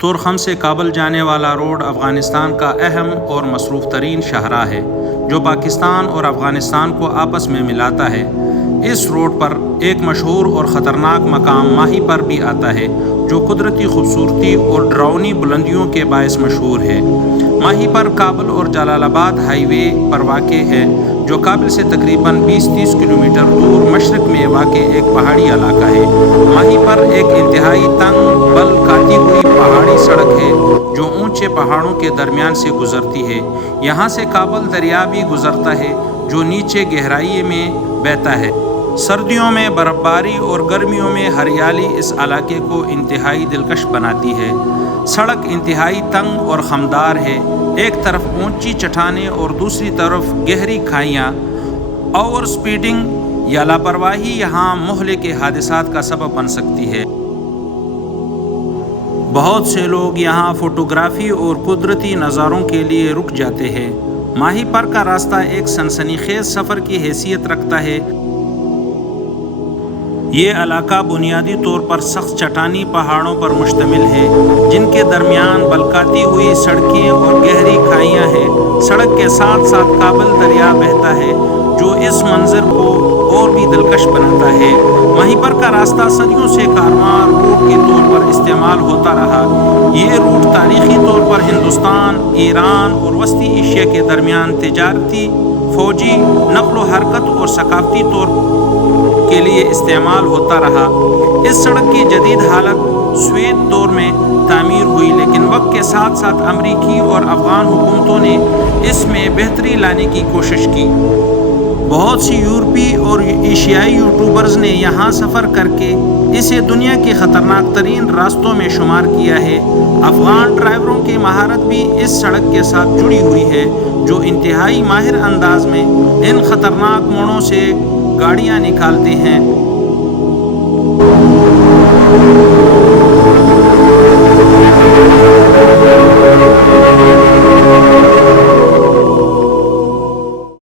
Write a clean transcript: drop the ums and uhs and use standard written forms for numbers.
طورخم سے کابل جانے والا روڈ افغانستان کا اہم اور مصروف ترین شاہراہ ہے جو پاکستان اور افغانستان کو آپس میں ملاتا ہے۔ اس روڈ پر ایک مشہور اور خطرناک مقام ماہی پر بھی آتا ہے جو قدرتی خوبصورتی اور ڈراؤنی بلندیوں کے باعث مشہور ہے۔ ماہی پر کابل اور جلال آباد ہائی وے پر واقع ہے جو کابل سے تقریباً 20-30 کلومیٹر دور مشرق میں واقع ایک پہاڑی علاقہ ہے۔ ماہی پر ایک انتہائی تنگ بل کاٹی ہوئی پہاڑی سڑک ہے جو اونچے پہاڑوں کے درمیان سے گزرتی ہے۔ یہاں سے کابل دریا بھی گزرتا ہے جو نیچے گہرائی میں بہتا ہے۔ سردیوں میں برف باری اور گرمیوں میں ہریالی اس علاقے کو انتہائی دلکش بناتی ہے۔ سڑک انتہائی تنگ اور خمدار ہے، ایک طرف اونچی چٹانیں اور دوسری طرف گہری کھائیاں۔ اوور سپیڈنگ یا لاپرواہی یہاں مہلک حادثات کا سبب بن سکتی ہے۔ بہت سے لوگ یہاں فوٹوگرافی اور قدرتی نظاروں کے لیے رک جاتے ہیں۔ ماہی پر کا راستہ ایک سنسنی خیز سفر کی حیثیت رکھتا ہے۔ یہ علاقہ بنیادی طور پر سخت چٹانی پہاڑوں پر مشتمل ہے جن کے درمیان بلکاتی ہوئی سڑکیں اور گہری کھائیاں ہیں۔ سڑک کے ساتھ ساتھ کابل دریا بہتا ہے جو اس منظر کو اور بھی دلکش بناتا ہے۔ ماہی پر کا راستہ صدیوں سے کارواں روٹ کے طور پر استعمال ہوتا رہا۔ یہ روٹ تاریخی طور پر ہندوستان، ایران اور وسطی ایشیا کے درمیان تجارتی، فوجی، نقل و حرکت اور ثقافتی طور کے لیے استعمال ہوتا رہا۔ اس سڑک کی جدید حالت سوویت دور میں تعمیر ہوئی لیکن وقت کے ساتھ ساتھ امریکی اور افغان حکومتوں نے اس میں بہتری لانے کی کوشش کی۔ بہت سی یورپی اور ایشیائی یوٹیوبرز نے یہاں سفر کر کے اسے دنیا کے خطرناک ترین راستوں میں شمار کیا ہے۔ افغان ڈرائیوروں کی مہارت بھی اس سڑک کے ساتھ جڑی ہوئی ہے جو انتہائی ماہر انداز میں ان خطرناک موڑوں سے گاڑیاں نکالتے ہیں۔